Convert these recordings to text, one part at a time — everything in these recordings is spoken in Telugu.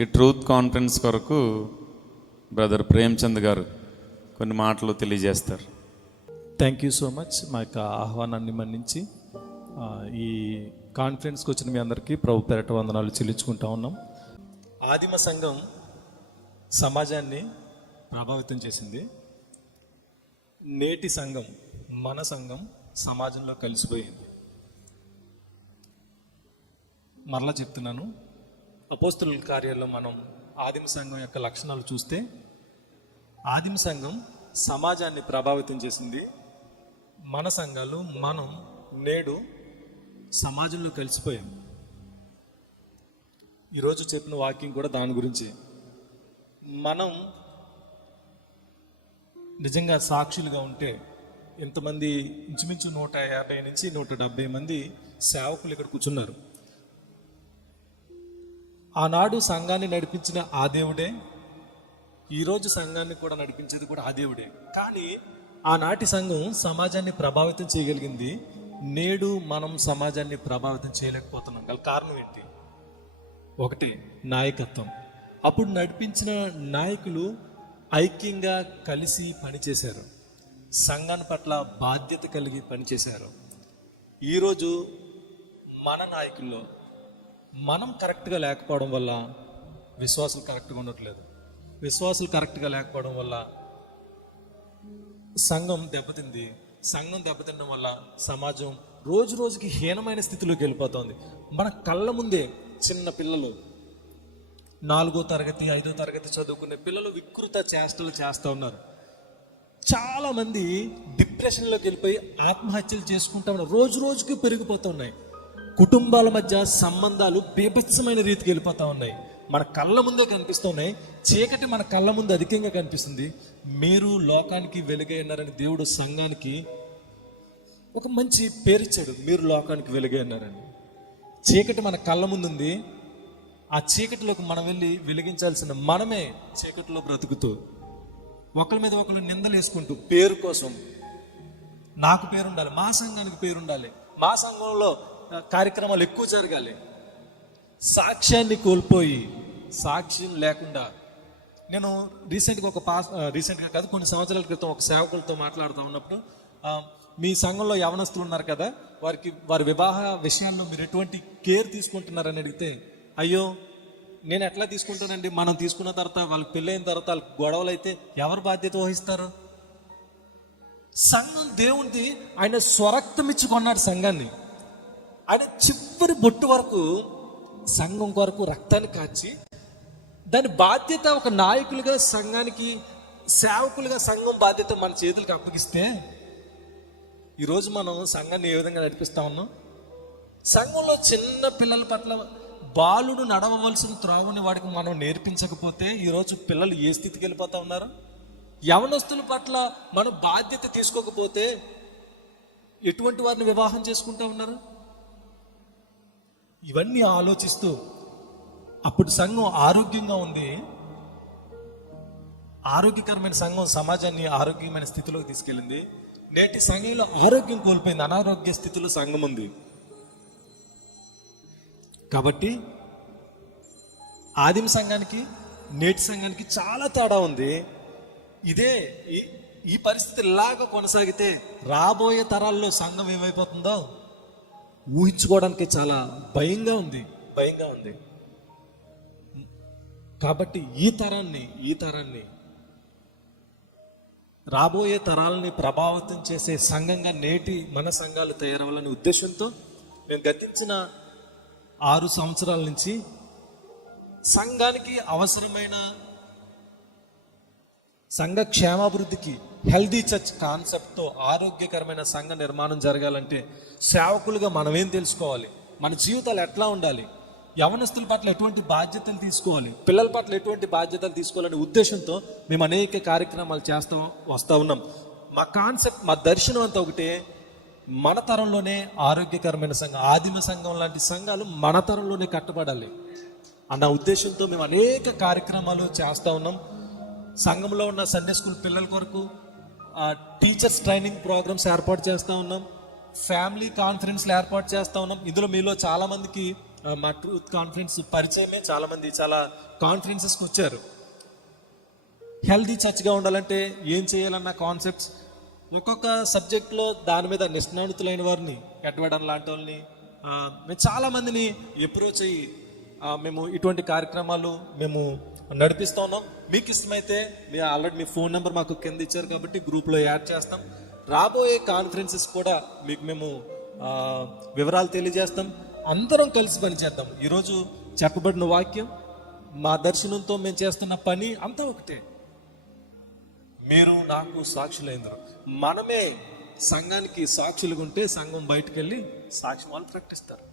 ఈ ట్రూత్ కాన్ఫరెన్స్ కొరకు బ్రదర్ ప్రేమ్చంద్ గారు కొన్ని మాటలు తెలియజేస్తారు. Thank you so much. మా యొక్క ఆహ్వానాన్ని మన్నించి ఈ కాన్ఫరెన్స్కి వచ్చిన మీ అందరికీ ప్రభు పేరట వందనాలు చెల్లించుకుంటా ఉన్నాం. ఆదిమ సంఘం సమాజాన్ని ప్రభావితం చేసింది. నేటి సంఘం, మన సంఘం సమాజంలో కలిసిపోయింది. మరలా చెప్తున్నాను, అపోస్తలుల కార్యాల్లో మనం ఆదిమ సంఘం యొక్క లక్షణాలు చూస్తే ఆదిమ సంఘం సమాజాన్ని ప్రభావితం చేసింది. మన సంఘాలు, మనం నేడు సమాజంలో కలిసిపోయాం. ఈరోజు చెప్పిన వాక్యం కూడా దాని గురించి. మనం నిజంగా సాక్షులుగా ఉంటే ఎంతమంది, ఇంచుమించు 150 నుంచి 170 మంది సేవకులు ఇక్కడ కూర్చున్నారు. ఆనాడు సంఘాన్ని నడిపించిన ఆ దేవుడే, ఈరోజు సంఘాన్ని కూడా నడిపించేది కూడా ఆ దేవుడే. కానీ ఆనాటి సంఘం సమాజాన్ని ప్రభావితం చేయగలిగింది. నేడు మనం సమాజాన్ని ప్రభావితం చేయలేకపోతున్నాం. గల కారణం ఏంటి? ఒకటి, నాయకత్వం. అప్పుడు నడిపించిన నాయకులు ఐక్యంగా కలిసి పనిచేశారు, సంఘాన్ని పట్ల బాధ్యత కలిగి పనిచేశారు. ఈరోజు మన నాయకుల్లో మనం కరెక్ట్గా లేకపోవడం వల్ల విశ్వాసులు కరెక్ట్గా ఉండట్లేదు. విశ్వాసులు కరెక్ట్గా లేకపోవడం వల్ల సంఘం దెబ్బతింది. సంఘం దెబ్బతినడం వల్ల సమాజం రోజు రోజుకి హీనమైన స్థితిలోకి వెళ్ళిపోతుంది. మన కళ్ళ ముందే చిన్న పిల్లలు, 4వ తరగతి 5వ తరగతి చదువుకునే పిల్లలు వికృత చేష్టలు చేస్తూ ఉన్నారు. చాలామంది డిప్రెషన్లోకి వెళ్ళిపోయి ఆత్మహత్యలు చేసుకుంటా ఉన్నారు. రోజు రోజుకి పెరిగిపోతూ ఉన్నాయి. కుటుంబాల మధ్య సంబంధాలు బీభత్సమైన రీతికి వెళ్ళిపోతూ ఉన్నాయి. మన కళ్ళ ముందే కనిపిస్తున్నాయి. చీకటి మన కళ్ళ ముందు అధికంగా కనిపిస్తుంది. మీరు లోకానికి వెలుగై ఉన్నారని దేవుడు సంఘానికి ఒక మంచి పేరిచ్చాడు. మీరు లోకానికి వెలుగై ఉన్నారని. చీకటి మన కళ్ళ ముందు ఉంది. ఆ చీకటిలోకి మనం వెళ్ళి వెలిగించాల్సిన మనమే చీకటిలో బ్రతుకుతూ ఒకరి మీద ఒకరు నిందలు వేసుకుంటూ పేరు కోసం, నాకు పేరు ఉండాలి, మా సంఘానికి పేరు ఉండాలి, మా సంఘంలో కార్యక్రమాలు ఎక్కువ జరగాలి, సాక్ష్యాన్ని కోల్పోయి సాక్ష్యం లేకుండా. నేను రీసెంట్గా కాదు, కొన్ని సంవత్సరాల క్రితం ఒక సేవకులతో మాట్లాడుతూ ఉన్నప్పుడు, మీ సంఘంలో యవనస్తులు ఉన్నారు కదా, వారి వివాహ విషయాల్లో మీరు ఎటువంటి కేర్ తీసుకుంటున్నారని అడిగితే, అయ్యో నేను ఎట్లా తీసుకుంటానండి, మనం తీసుకున్న తర్వాత వాళ్ళకి పెళ్ళైన తర్వాత వాళ్ళకి గొడవలు అయితే ఎవరు బాధ్యత వహిస్తారు? సంఘం దేవునిది. ఆయన స్వరక్తం ఇచ్చి కొన్నాడు సంఘాన్ని. ఆయన చివరి బొట్టు వరకు సంఘం కొరకు రక్తాన్ని కాచి దాని బాధ్యత ఒక నాయకులుగా సంఘానికి, సేవకులుగా సంఘం బాధ్యత మన చేతులకు అప్పగిస్తే ఈరోజు మనం సంఘాన్ని ఏ విధంగా నడిపిస్తా ఉన్నాం? సంఘంలో చిన్న పిల్లల పట్ల బాలుడు నడవవలసిన త్రోవని వాడికి మనం నేర్పించకపోతే ఈరోజు పిల్లలు ఏ స్థితికి వెళ్ళిపోతా ఉన్నారు? యవనస్తుల పట్ల మనం బాధ్యత తీసుకోకపోతే ఎటువంటి వారిని వివాహం చేసుకుంటా ఉన్నారు? ఇవన్నీ ఆలోచిస్తూ అప్పుడు సంఘం ఆరోగ్యంగా ఉంది. ఆరోగ్యకరమైన సంఘం సమాజాన్ని ఆరోగ్యమైన స్థితిలోకి తీసుకెళ్ళింది. నేటి సంఘంలో ఆరోగ్యం కోల్పోయింది. అనారోగ్య స్థితిలో సంఘం ఉంది. కాబట్టి ఆదిమ సంఘానికి నేటి సంఘానికి చాలా తేడా ఉంది. ఇదే ఈ పరిస్థితి ఇలాగా కొనసాగితే రాబోయే తరాల్లో సంఘం ఏమైపోతుందో ఊహించుకోవడానికి చాలా భయంగా ఉంది. కాబట్టి ఈ తరాన్ని రాబోయే తరాలని ప్రభావితం చేసే సంఘంగా నేటి మన సంఘాలు తయారవ్వాలనే ఉద్దేశంతో నేను గతించిన 6 సంవత్సరాల నుంచి సంఘానికి అవసరమైన సంఘ క్షేమాభివృద్ధికి హెల్దీ చర్చ్ కాన్సెప్ట్తో ఆరోగ్యకరమైన సంఘ నిర్మాణం జరగాలంటే సేవకులుగా మనం ఏం తెలుసుకోవాలి, మన జీవితాలు ఎట్లా ఉండాలి, యవనస్తుల పట్ల ఎటువంటి బాధ్యతలు తీసుకోవాలి, పిల్లల పట్ల ఎటువంటి బాధ్యతలు తీసుకోవాలనే ఉద్దేశంతో మేము అనేక కార్యక్రమాలు వస్తూ ఉన్నాం. మా కాన్సెప్ట్, మా దర్శనం అంతా ఒకటే. మన తరంలోనే ఆరోగ్యకరమైన సంఘం, ఆదిమ సంఘం లాంటి సంఘాలు మన తరంలోనే కట్టబడాలి అన్న ఉద్దేశంతో మేము అనేక కార్యక్రమాలు చేస్తూ ఉన్నాం. సంఘంలో ఉన్న సండే స్కూల్ పిల్లల కొరకు టీచర్స్ ట్రైనింగ్ ప్రోగ్రామ్స్ ఏర్పాటు చేస్తూ ఉన్నాం. ఫ్యామిలీ కాన్ఫరెన్స్లు ఏర్పాటు చేస్తూ ఉన్నాం. ఇందులో మీలో చాలామందికి మా ట్రూత్ కాన్ఫరెన్స్ పరిచయమే చాలామంది చాలా కాన్ఫరెన్సెస్కి వచ్చారు. హెల్దీ చర్చ్గా ఉండాలంటే ఏం చేయాలన్న కాన్సెప్ట్స్ ఒక్కొక్క సబ్జెక్ట్లో దాని మీద నిష్ణాతులైన వారిని ఎడ్వర్డన్ లాంటి వాళ్ళని మేము చాలామందిని అప్రోచ్ అయ్యి మేము ఇటువంటి కార్యక్రమాలు మేము నడిపిస్తూ ఉన్నాం. మీకు ఇష్టమైతే మీ ఆల్రెడీ మీ ఫోన్ నెంబర్ మాకు కింద ఇచ్చారు కాబట్టి గ్రూప్లో యాడ్ చేస్తాం. రాబోయే కాన్ఫరెన్సెస్ కూడా మీకు మేము వివరాలు తెలియజేస్తాం. అందరం కలిసి పనిచేద్దాం. ఈరోజు చెప్పబడిన వాక్యం మా దర్శనంతో మేము చేస్తున్న పని అంతా ఒకటే. మీరు నాకు సాక్షులైందరు. మనమే సంఘానికి సాక్షులుగా ఉంటే సంఘం బయటకు వెళ్ళి సాక్ష్యం వాళ్ళు ప్రకటిస్తారు.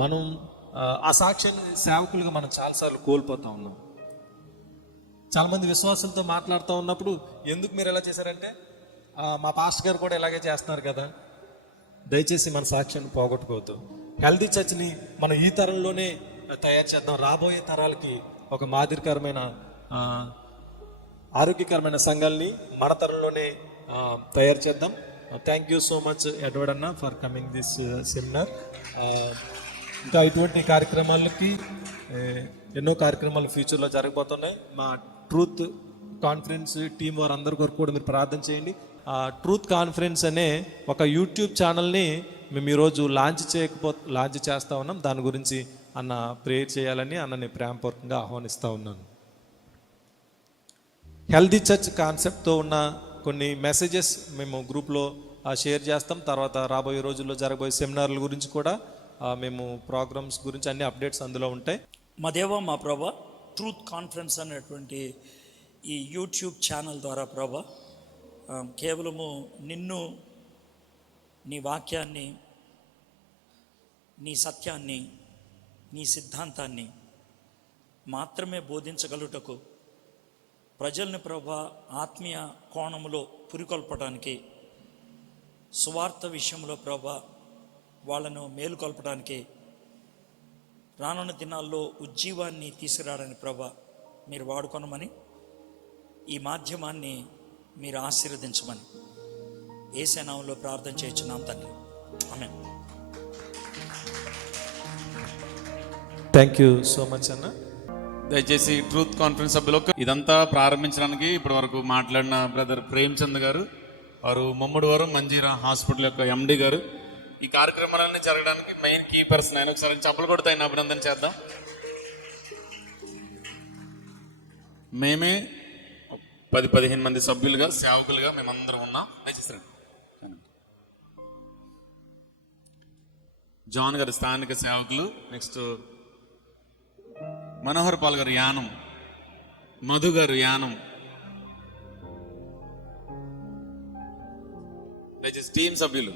మనం ఆ సాక్ష్యాన్ని సేవకులుగా మనం చాలాసార్లు కోల్పోతా ఉన్నాం. చాలామంది విశ్వాసులతో మాట్లాడుతూ ఉన్నప్పుడు ఎందుకు మీరు ఎలా చేశారంటే మా పాస్టర్ గారు కూడా ఇలాగే చేస్తున్నారు కదా. దయచేసి మన సాక్ష్యాన్ని పోగొట్టుకోవద్దు. హెల్దీ చర్చ్ని మనం ఈ తరంలోనే తయారు చేద్దాం. రాబోయే తరాలకి ఒక మాదిరికరమైన ఆరోగ్యకరమైన సంఘాలని మన తరంలోనే తయారు చేద్దాం. Thank you so much Edward అన్న ఫర్ కమింగ్ దిస్ సెమినార్. ఇంకా ఇటువంటి కార్యక్రమాలకి ఎన్నో కార్యక్రమాలు ఫ్యూచర్లో జరగబోతున్నాయి. మా ట్రూత్ కాన్ఫరెన్స్ టీం వారందరి కొరకు కూడా మీరు ప్రార్థన చేయండి. ట్రూత్ కాన్ఫరెన్స్ అనే ఒక యూట్యూబ్ ఛానల్ని మేము ఈరోజు లాంచ్ చేస్తూ ఉన్నాం. దాని గురించి అన్న ప్రేయర్ చేయాలని అన్నని ప్రేమపూర్వకంగా ఆహ్వానిస్తూ ఉన్నాను. హెల్దీ చర్చ్ కాన్సెప్ట్తో ఉన్న కొన్ని మెసేజెస్ మేము గ్రూప్లో షేర్ చేస్తాం. తర్వాత రాబోయే రోజుల్లో జరగబోయే సెమినార్ల గురించి కూడా మేము ప్రోగ్రామ్స్ గురించి అన్ని అప్డేట్స్ అందులో ఉంటాయి. మా దేవ మా ప్రభా, ట్రూత్ కాన్ఫరెన్స్ అనేటువంటి ఈ యూట్యూబ్ ఛానల్ ద్వారా ప్రభా కేవలము నిన్ను, నీ వాక్యాన్ని, నీ సత్యాన్ని, నీ సిద్ధాంతాన్ని మాత్రమే బోధించగలుగుటకు ప్రజల్ని ప్రభా ఆత్మీయ కోణములో పురికొల్పడానికి, సువార్త విషయంలో ప్రభా వాళ్ళను మేలుకొల్పడానికి, రానున్న దినాల్లో ఉజ్జీవాన్ని తీసుకురావడానికి ప్రభా మీరు వాడుకొనమని, ఈ మాధ్యమాన్ని మీరు ఆశీర్వదించమని యేసు నామములో ప్రార్థన చేయించున్నాం తండ్రి. ఆమేన్. థ్యాంక్ యూ సో మచ్ అన్న. దయచేసి ట్రూత్ కాన్ఫరెన్స్ సభ్యులకు ఇదంతా ప్రారంభించడానికి ఇప్పటి వరకు మాట్లాడిన బ్రదర్ ప్రేమ్చంద్ గారు, వారు ముమ్మడివారం మంజీరా హాస్పిటల్ యొక్క ఎండి గారు, ఈ కార్యక్రమాలన్నీ జరగడానికి మెయిన్ కీ పర్సన్ ఆయన. ఒకసారి చప్పలు కొడితే ఆయన అభినందన చేద్దాం. మేమే 10-15 మంది సభ్యులుగా సేవకులుగా మేమందరం ఉన్నాం. దయచేసి జాన్ గారు స్థానిక సేవకులు, నెక్స్ట్ మనోహర్ పాల్ గారు యానం, మధు గారు యానం, దయచేసి టీం సభ్యులు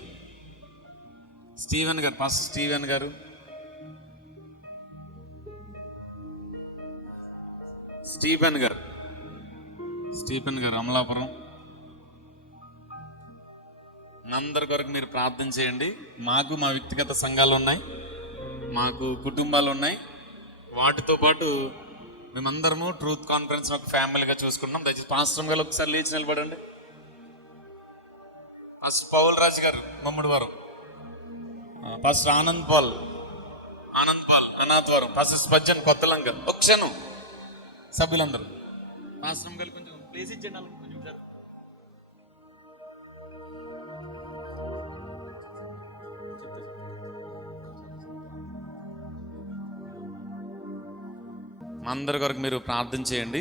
స్టీవెన్ గారు, పాస్టర్ స్టీవెన్ గారు, స్టీఫెన్ గారు అమలాపురం, అందరి కొరకు మీరు ప్రార్థన చేయండి. మాకు మా వ్యక్తిగత సంఘాలు ఉన్నాయి, మాకు కుటుంబాలు ఉన్నాయి. వాటితో పాటు మేమందరము ట్రూత్ కాన్ఫరెన్స్ ఒక ఫ్యామిలీగా చూసుకుంటున్నాం. దయచేసి పాస్టర్ గారు ఒకసారి లేచి నిలబడండి. Pastor Paul Raju garu Mammadivaram, pastor Anand Paul Anathavaram, pastor Spurgeon Kothalanka. ఒక క్షణం సభ్యులందరూ పాస్టర్ గారు కొంచెం ప్లేస్ ఇచ్చేయండి. అందరి కొరకు మీరు ప్రార్థన చేయండి.